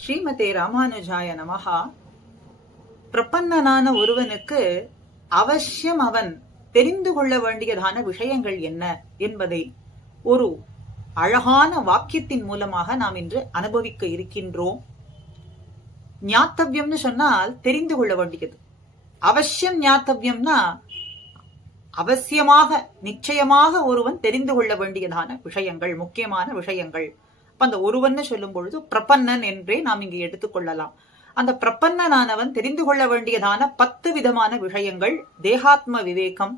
ஸ்ரீமதே ராமானுஜாய நமஹா. பிரபன்னனான ஒருவனுக்கு அவசியம் அவன் தெரிந்து கொள்ள வேண்டியதான விஷயங்கள் என்ன என்பதை ஒரு அழகான வாக்கியத்தின் மூலமாக நாம் இன்று அனுபவிக்க இருக்கின்றோம். ஞாத்தவியம்னு சொன்னால் தெரிந்து கொள்ள வேண்டியது. அவசியம் ஞாத்தவியம்னா அவசியமாக நிச்சயமாக ஒருவன் தெரிந்து கொள்ள வேண்டியதான விஷயங்கள், முக்கியமான விஷயங்கள். அந்த ஒருவன் சொல்லும் பொழுது பிரபன்னன் என்றே நாம் இங்கு எடுத்துக்கொள்ளலாம். அந்த பிரபன்னனானவன் தெரிந்து கொள்ள வேண்டியதான 10 விதமான விஷயங்கள்: தேகாத்ம விவேகம்,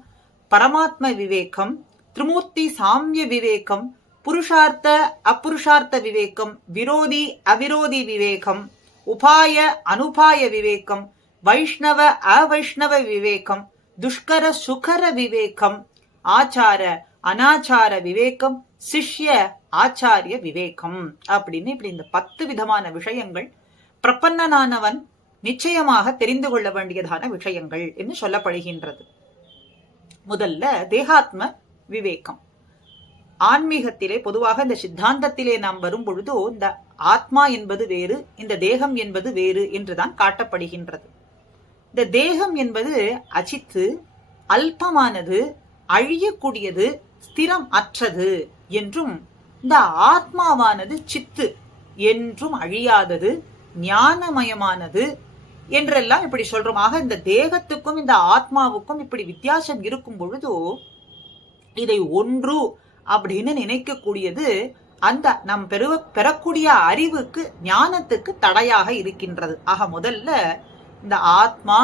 பரமாத்ம விவேகம், திரிமூர்த்தி சாமிய விவேகம், புருஷார்த்த அப்புருஷார்த்த விவேகம், விரோதி அவிரோதி விவேகம், உபாய அனுபாய விவேகம், வைஷ்ணவ அவைஷ்ணவ விவேகம், துஷ்கர சுகர விவேகம், ஆச்சார அனாச்சார விவேகம், சிஷ்ய ஆச்சாரிய விவேகம் அப்படின்னு இப்படி இந்த 10 விதமான விஷயங்கள் பிரபன்னனானவன் நிச்சயமாக தெரிந்து கொள்ள வேண்டியதான விஷயங்கள் என்று சொல்லப்படுகின்றது. முதல்ல தேகாத்ம விவேகம். ஆன்மீகத்திலே பொதுவாக இந்த சித்தாந்தத்திலே நாம் வரும் பொழுது இந்த ஆத்மா என்பது வேறு, இந்த தேகம் என்பது வேறு என்றுதான் காட்டப்படுகின்றது. இந்த தேகம் என்பது அச்சித்து, அல்பமானது, அழியக்கூடியது, ஸ்திரம் அற்றது என்றும், இந்த ஆத்மாவானது சித்து என்றும் அழியாதது, ஞானமயமானது என்றெல்லாம் இப்படி சொல்றோம். ஆக இந்த தேகத்துக்கும் இந்த ஆத்மாவுக்கும் இப்படி வித்தியாசம் இருக்கும் பொழுது இதை ஒன்று அப்படின்னு நினைக்கக்கூடியது அந்த நம் பெறக்கூடிய அறிவுக்கு, ஞானத்துக்கு தடையாக இருக்கின்றது. ஆக முதல்ல இந்த ஆத்மா,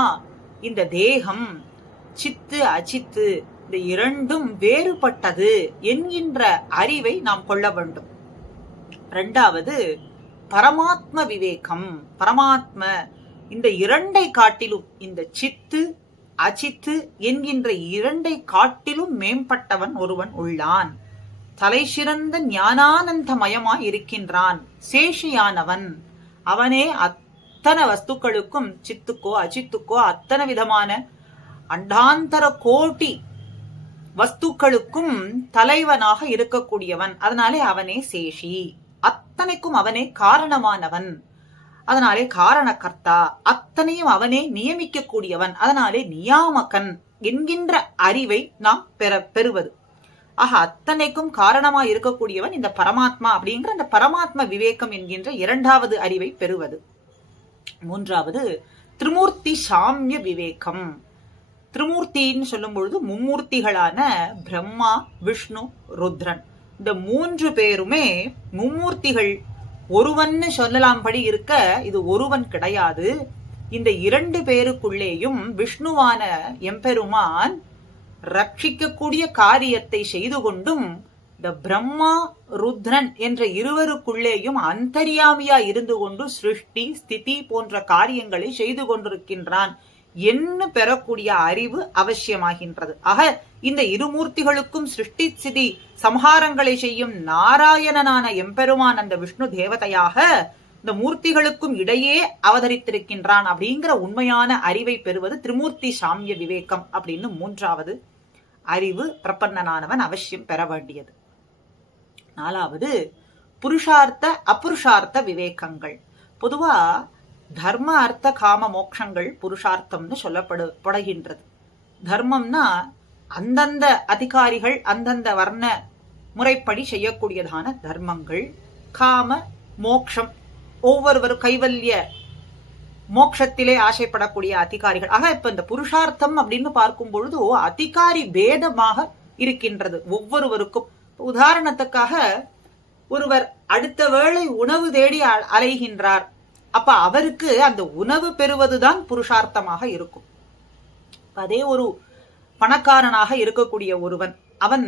இந்த தேகம், சித்து அச்சித்து இந்த இரண்டும் வேறுபட்டது என்கின்ற அறிவை நாம் கொள்ள வேண்டும். இரண்டாவது பரமாத்ம விவேகம். பரமாத்ம இந்த இரண்டை காட்டிலும், இந்த சித்து அச்சித்து என்கின்ற இரண்டை காட்டிலும் மேம்பட்டவன் ஒருவன் உள்ளான். தலை சிறந்த ஞானானந்தமயமாய் இருக்கின்றான், சேஷியானவன். அவனே அத்தனை வஸ்துக்களுக்கும், சித்துக்கோ அச்சித்துக்கோ அத்தனை விதமான அண்டாந்தர கோட்டி வஸ்துக்களுக்கும் தலைவனாக இருக்கக்கூடியவன். அதனாலே அவனே சேஷி. அத்தனைக்கும் அவனே காரணமானவன், அதனாலே காரணகர்த்தா. அத்தனையும் அவனே நியமிக்க கூடியவன், அதனாலே நியாமகன் என்கின்ற அறிவை நாம் பெறுவது. ஆக அத்தனைக்கும் காரணமாய் இருக்கக்கூடியவன் இந்த பரமாத்மா அப்படிங்கிற அந்த பரமாத்ம விவேகம் என்கின்ற இரண்டாவது அறிவை பெறுவது. மூன்றாவது திரிமூர்த்தி சாமிய விவேகம். திரிமூர்த்தின்னு சொல்லும் பொழுது மும்மூர்த்திகளான பிரம்மா, விஷ்ணு, ருத்ரன், இந்த 3 பேருமே மும்மூர்த்திகள். ஒருவன்னு சொல்லலாம்படி இருக்க இது ஒருவன் கிடையாது. இந்த 2 பேருக்குள்ளேயும் விஷ்ணுவான எம்பெருமான் ரட்சிக்கக்கூடிய காரியத்தை செய்து கொண்டும், இந்த பிரம்மா ருத்ரன் என்ற இருவருக்குள்ளேயும் அந்தர்யாமியா இருந்து கொண்டு சிருஷ்டி ஸ்திதி போன்ற காரியங்களை செய்து கொண்டிருக்கின்றான் என்று பெறக்கூடிய அறிவு அவசியமாகின்றது. ஆக இந்த இருமூர்த்திகளுக்கும் சிருஷ்டி ஸ்திதி சம்ஹாரங்களை செய்யும் நாராயணனான எம்பெருமான் அந்த விஷ்ணு தேவதையாக இந்த மூர்த்திகளுக்கும் இடையே அவதரித்திருக்கின்றான் அப்படிங்கிற உண்மையான அறிவை பெறுவது திரிமூர்த்தி சாமிய விவேகம் அப்படின்னு மூன்றாவது அறிவு பிரபன்னனானவன் அவசியம் பெற வேண்டியது. நாலாவது புருஷார்த்த அப்புருஷார்த்த விவேகங்கள். பொதுவா தர்ம அர்த்த காம மோட்சங்கள் புருஷார்த்தம்னு சொல்லப்படுகின்றது. தர்மம்னா அந்தந்த அதிகாரிகள் அந்தந்த வர்ண முறைப்படி செய்யக்கூடியதான தர்மங்கள். காம மோக்ஷம், ஒவ்வொருவரும் கைவல்ய மோட்சத்திலே ஆசைப்படக்கூடிய அதிகாரிகள். ஆக இப்ப இந்த புருஷார்த்தம் அப்படின்னு பார்க்கும் பொழுது அதிகாரி பேதமாக இருக்கின்றது ஒவ்வொருவருக்கும். உதாரணத்துக்காக ஒருவர் அடுத்த வேளை உணவு தேடி அலைகின்றார். அப்ப அவருக்கு அந்த உணவு பெறுவதுதான் புருஷார்த்தமாக இருக்கும். அதே ஒரு பணக்காரனாக இருக்கக்கூடிய ஒருவன், அவன்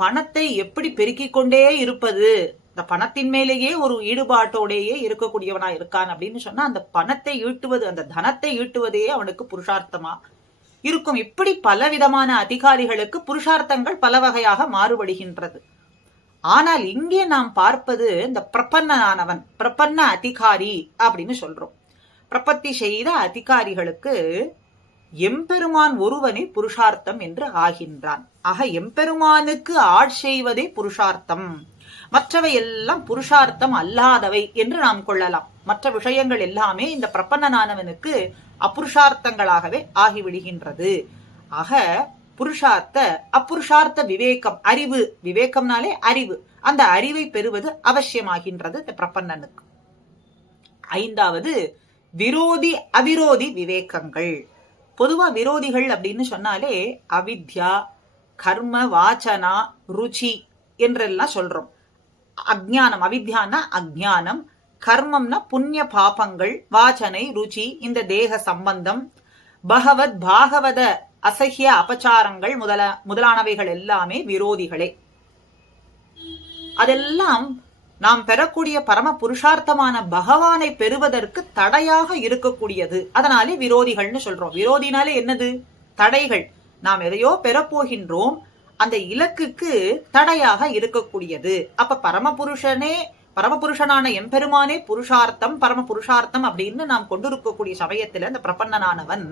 பணத்தை எப்படி பெருக்கிக் கொண்டே இருப்பது, இந்த பணத்தின் மேலேயே ஒரு ஈடுபாட்டோடையே இருக்கக்கூடியவனா இருக்கான் அப்படின்னு சொன்னா அந்த பணத்தை ஈட்டுவது, அந்த தனத்தை ஈட்டுவதே அவனுக்கு புருஷார்த்தமா இருக்கும். இப்படி பலவிதமான அதிகாரிகளுக்கு புருஷார்த்தங்கள் பல வகையாக மாறுபடுகின்றது. ஆனால் இங்கே நாம் பார்ப்பது இந்த பிரபன்னனானவன், பிரபன்ன அதிகாரி அப்படின்னு சொல்றோம். பிரபத்தி செய்த அதிகாரிகளுக்கு எம்பெருமான் ஒருவனே புருஷார்த்தம் என்று ஆகின்றான். ஆக எம்பெருமானுக்கு ஆட்செய்வதே புருஷார்த்தம். மற்றவை எல்லாம் புருஷார்த்தம் அல்லாதவை என்று நாம் கொள்ளலாம். மற்ற விஷயங்கள் எல்லாமே இந்த பிரபன்னனானவனுக்கு அப்புருஷார்த்தங்களாகவே ஆகிவிடுகின்றது. ஆக புருஷார்த்த அப்புருஷார்த்த விவேகம், அறிவு, விவேகம்னாலே அறிவு, அந்த அறிவை பெறுவது அவசியமாகின்றது இந்த பிரபன்னனுக்கு. ஐந்தாவது விரோதி அவிரோதி விவேகங்கள். பொதுவா விரோதிகள் அப்படின்னு சொன்னாலே அவித்யா, கர்ம, வாசனா, ருச்சி என்றெல்லாம் சொல்றோம். அஜ்ஞானம், அவித்யானா அஜ்ஞானம், கர்மம்னா புண்ணிய பாபங்கள், வாசனை, ருச்சி, இந்த தேக சம்பந்தம், பகவத் பாகவத அசஹ்ய அபச்சாரங்கள் முதலானவைகள் எல்லாமே விரோதிகளே. அதெல்லாம் நாம் பெறக்கூடிய பரம புருஷார்த்தமான பகவானை பெறுவதற்கு தடையாக இருக்கக்கூடியது. அதனாலே விரோதிகள்னு சொல்றோம். விரோதினாலே என்னது? தடைகள். நாம் எதையோ பெறப்போகின்றோம், அந்த இலக்குக்கு தடையாக இருக்கக்கூடியது. அப்ப பரமபுருஷனான எம்பெருமானே புருஷார்த்தம், பரம புருஷார்த்தம் அப்படின்னு நாம் கொண்டிருக்கக்கூடிய சமயத்துல அந்த பிரபன்னனானவன்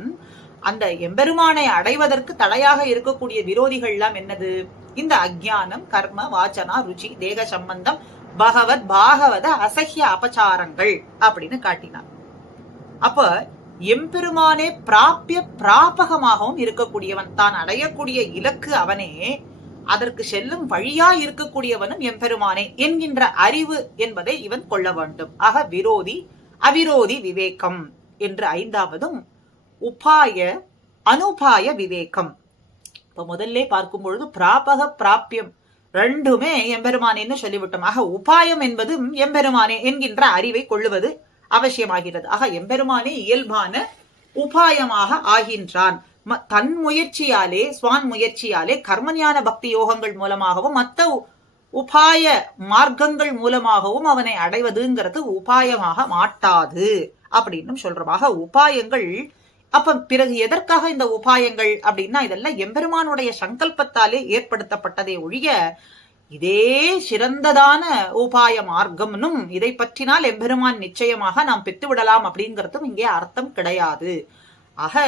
அந்த எம்பெருமானை அடைவதற்கு தடையாக இருக்கக்கூடிய விரோதிகள் எல்லாம் என்னது? இந்த அஜ்ஞானம், கர்ம, வாசனா, ருச்சி, தேக சம்பந்தம், பகவத் பாகவத அசஹ்ய அபச்சாரங்கள் அப்படின்னு காட்டினார். அப்ப எம்பெருமானே பிராபிய பிராபகமாகவும் இருக்கக்கூடியவன், தான் அடையக்கூடிய இலக்கு அவனே, அதற்கு செல்லும் வழியா இருக்கக்கூடியவனும் எம்பெருமானே என்கின்ற அறிவு என்பதை இவன் கொள்ள வேண்டும். ஆக விரோதி அவிரோதி விவேகம் என்று ஐந்தாவதும் உபாய அனுபாய விவேகம். இப்ப முதல்ல பார்க்கும் பொழுது பிராபக பிராபியம் ரெண்டுமே எம்பெருமானேன்னு சொல்லிவிட்டோம். ஆக உபாயம் என்பதும் எம்பெருமானே என்கின்ற அறிவை கொள்ளுவது அவசியமாகிறது. ஆக எம்பெருமானே இயல்பான உபாயமாக ஆகின்றான். தன் முயற்சியாலே, ஸ்வான் முயற்சியாலே, கர்மஞான பக்தி யோகங்கள் மூலமாகவும் மற்ற உபாய மார்க்கங்கள் மூலமாகவும் அவனை அடைவதுங்கிறது உபாயமாக மாட்டாது அப்படின்னு சொல்றோம். ஆக உபாயங்கள் அப்ப பிறகு எதற்காக இந்த உபாயங்கள் அப்படின்னா, இதெல்லாம் எம்பெருமானுடைய சங்கல்பத்தாலே ஏற்படுத்தப்பட்டதே ஒழிய இதே சிறந்ததான உபாய மார்க்கம்னும் இதை பற்றினால் எம்பெருமான் நிச்சயமாக நாம் பெற்றுவிடலாம் அப்படிங்கிறதும் இங்கே அர்த்தம் கிடையாது. ஆக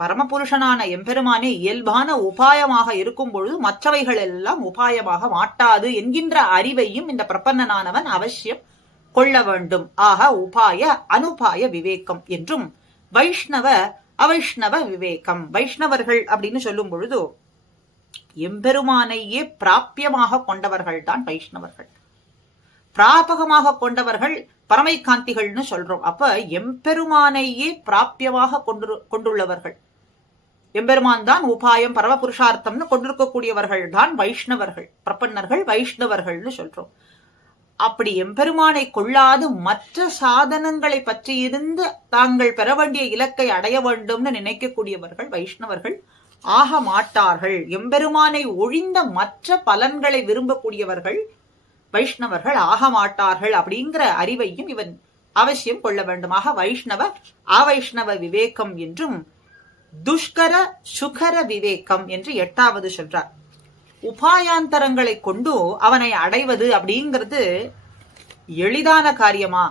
பரமபுருஷனான எம்பெருமானே இயல்பான உபாயமாக இருக்கும் பொழுது மற்றவைகள் எல்லாம் உபாயமாக மாட்டாது என்கின்ற அறிவையும் இந்த பிரபன்னனானவன் அவசியம் கொள்ள வேண்டும். ஆக உபாய அனுபாய விவேகம் என்றும் வைஷ்ணவ அவைஷ்ணவ விவேகம். வைஷ்ணவர்கள் அப்படின்னு சொல்லும் பொழுது எம்பெருமானையே பிராபியமாக கொண்டவர்கள் தான் வைஷ்ணவர்கள். பிராபகமாக கொண்டவர்கள் பரமைகாந்திகள்னு சொல்றோம். அப்ப எம்பெருமானையே பிராபியமாக கொண்டுள்ளவர்கள், எம்பெருமான் தான் உபாயம் பரமபுருஷார்த்தம்னு கொண்டிருக்கக்கூடியவர்கள் தான் வைஷ்ணவர்கள், பிரபன்னர்கள் வைஷ்ணவர்கள்னு சொல்றோம். அப்படி எம்பெருமானை கொள்ளாது மற்ற சாதனங்களை பற்றி இருந்து தாங்கள் பெற வேண்டிய இலக்கை அடைய வேண்டும்னு நினைக்கக்கூடியவர்கள் வைஷ்ணவர்கள் ஆக மாட்டார்கள். எம்பெருமானை ஒழிந்த மற்ற பலன்களை விரும்பக்கூடியவர்கள் வைஷ்ணவர்கள் ஆக மாட்டார்கள் அப்படிங்கிற அறிவையும் இவன் அவசியம் கொள்ள வேண்டுமாக வைஷ்ணவ அவைஷ்ணவ விவேகம் என்றும் துஷ்கர சுகர விவேகம் என்று எட்டாவது சொல்றார். உபாயாந்தரங்களை கொண்டு அவனை அடைவது அப்படிங்கிறது எளிதான காரியமா?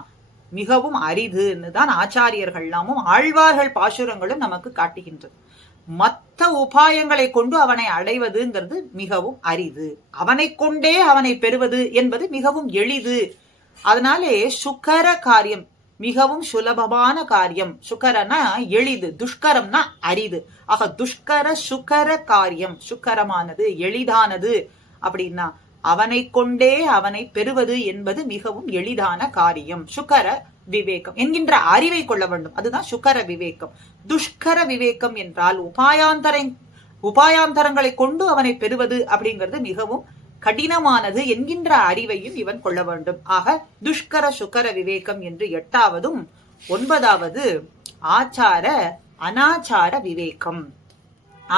மிகவும் அரிதுன்னு தான் ஆச்சாரியர்கள் எல்லாமும் ஆழ்வார்கள் பாசுரங்களும் நமக்கு காட்டுகின்றது. மற்ற உபாயங்களை கொண்டு அவனை அடைவதுங்கிறது மிகவும் அரிது, அவனை கொண்டே அவனை பெறுவது என்பது மிகவும் எளிது. அதனாலே சுகர காரியம் மிகவும் சுலபமான காரியம். சுகரனா எளிது, துஷ்கரம்னா அரிது. ஆக துஷ்கர சுகர காரியம், சுக்கரமானது எளிதானது அப்படின்னா அவனை கொண்டே அவனை பெறுவது என்பது மிகவும் எளிதான காரியம். சுகர விவேகம் என்கின்ற அறிவை கொள்ள வேண்டும், அதுதான் சுகர விவேகம். துஷ்கர விவேகம் என்றால் உபாயாந்தரங்களை கொண்டு அவனை பெறுவது அப்படிங்கிறது மிகவும் கடினமானது என்கின்ற அறிவையும் இவன் கொள்ள வேண்டும். ஆக துஷ்கர சுகர விவேகம் என்று எட்டாவதும் ஒன்பதாவது ஆச்சார அனாச்சார விவேகம்.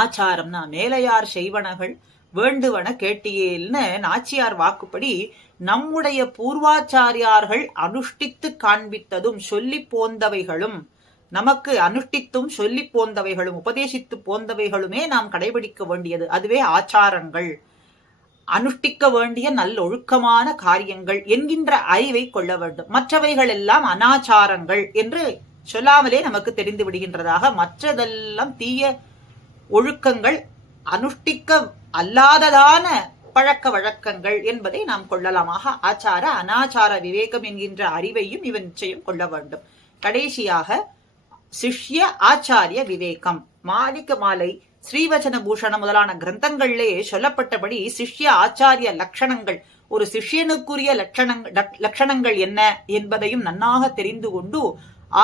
ஆச்சாரம்னா மேலையார் செய்வனகள் வேண்டுவன கேட்டியேல்னு நாச்சியார் வாக்குப்படி நம்முடைய பூர்வாச்சாரியார்கள் அனுஷ்டித்து காண்பித்ததும் சொல்லி போந்தவைகளும், நமக்கு அனுஷ்டித்தும் சொல்லி போந்தவைகளும் உபதேசித்து போந்தவைகளுமே நாம் கடைபிடிக்க வேண்டியது, அதுவே ஆச்சாரங்கள், அனுஷ்டிக்க வேண்டிய நல்லொழுக்கமான காரியங்கள் என்கின்ற அறிவை கொள்ள வேண்டும். மற்றவைகள் எல்லாம் அனாச்சாரங்கள் என்று சொல்லாமலே நமக்கு தெரிந்து விடுகின்றதாக. மற்றதெல்லாம் தீய ஒழுக்கங்கள், அனுஷ்டிக்க அல்லாததான பழக்க வழக்கங்கள் என்பதை நாம் கொள்ளலாமாக ஆச்சார அனாச்சார விவேகம் என்கின்ற அறிவையும் இவன் நிச்சயம் கொள்ள வேண்டும். கடைசியாக சிஷ்ய ஆச்சாரிய விவேகம். மாலிக மாலை, ஸ்ரீவச்சன பூஷணம் முதலான கிரந்தங்களிலே சொல்லப்பட்டபடி சிஷ்ய ஆச்சாரிய லட்சணங்கள், ஒரு சிஷ்யனுக்குரிய லட்சணங்கள் என்ன என்பதையும் நன்னாக தெரிந்து கொண்டு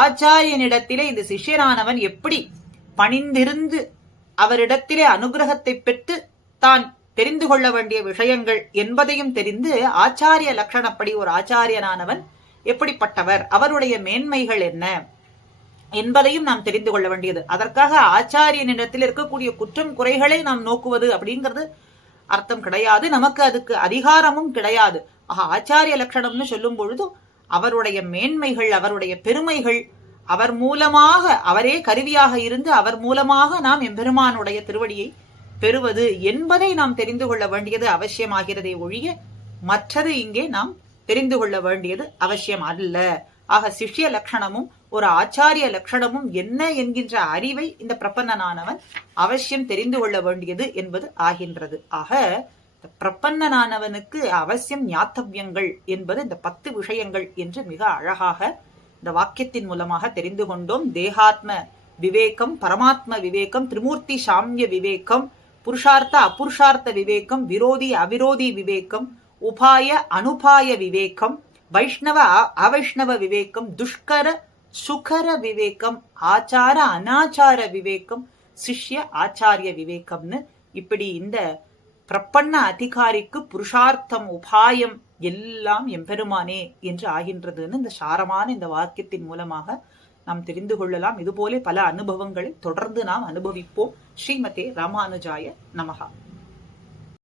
ஆச்சாரியனிடத்திலே இந்த சிஷ்யனானவன் எப்படி பணிந்திருந்து அவரிடத்திலே அனுகிரகத்தை பெற்று தான் தெரிந்து கொள்ள வேண்டிய விஷயங்கள் என்பதையும் தெரிந்து ஆச்சாரிய லட்சணப்படி ஒரு ஆச்சாரியனானவன் எப்படிப்பட்டவர், அவருடைய மேன்மைகள் என்ன என்பதையும் நாம் தெரிந்து கொள்ள வேண்டியது. அதற்காக ஆச்சாரியனிடத்தில் இருக்கக்கூடிய குற்றம் குறைகளை நாம் நோக்குவது அப்படிங்கிறது அர்த்தம் கிடையாது. நமக்கு அதுக்கு அதிகாரமும் கிடையாது. ஆச்சாரிய லட்சணம்னு சொல்லும் பொழுது அவருடைய மேன்மைகள், அவருடைய பெருமைகள், அவர் மூலமாக, அவரே கருவியாக இருந்து அவர் மூலமாக நாம் எம்பெருமானுடைய திருவடியை பெறுவது என்பதை நாம் தெரிந்து கொள்ள வேண்டியது அவசியமாகிறதே ஒழிய மற்றது இங்கே நாம் தெரிந்து கொள்ள வேண்டியது அவசியம் அல்ல. ஆக சிஷ்ய லட்சணமும் ஒரு ஆச்சாரிய லட்சணமும் என்ன என்கின்ற அறிவை இந்த பிரபன்னனானவன் அவசியம் தெரிந்து கொள்ள வேண்டியது என்பது ஆகின்றது. ஆக பிரபன்னனானவனுக்கு அவசியம் ஞாத்தவியங்கள் என்பது இந்த 10 விஷயங்கள் என்று மிக அழகாக இந்த வாக்கியத்தின் மூலமாக தெரிந்து கொண்டோம். தேகாத்ம விவேகம், பரமாத்ம விவேகம், திரிமூர்த்தி சாமிய விவேகம், புருஷார்த்த அபுருஷார்த்த விவேகம், விரோதி அவிரோதி விவேகம், உபாய அனுபாய விவேகம், வைஷ்ணவ அவைஷ்ணவ விவேகம், துஷ்கர சுகர விவேகம், ஆச்சார அனாச்சார விவேகம், சிஷ்ய ஆச்சாரிய விவேகம்னு இப்படி இந்த பிரபன்ன அதிகாரிக்கு புருஷார்த்தம் உபாயம் எல்லாம் எம்பெருமானே என்று ஆகின்றதுன்னு இந்த சாரமான இந்த வாக்கியத்தின் மூலமாக நாம் தெரிந்து கொள்ளலாம். இதுபோல பல அனுபவங்களை தொடர்ந்து நாம் அனுபவிப்போம். ஸ்ரீமதே ராமானுஜாய நமஹா.